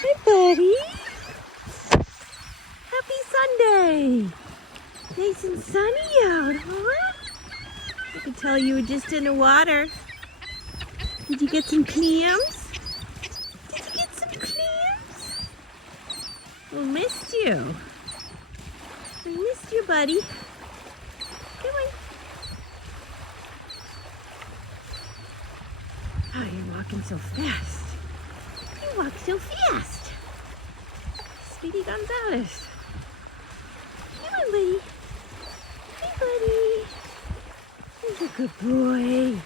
Hi, buddy. Happy Sunday. Nice and sunny out, huh? I could tell you were just in the water. Did you get some clams? Did you get some clams? We missed you. We missed you, buddy. Come on. Oh, you're walking so fast. You walk so fast. Speedy Gonzales. Come on, buddy. Hey, buddy. He's a good boy.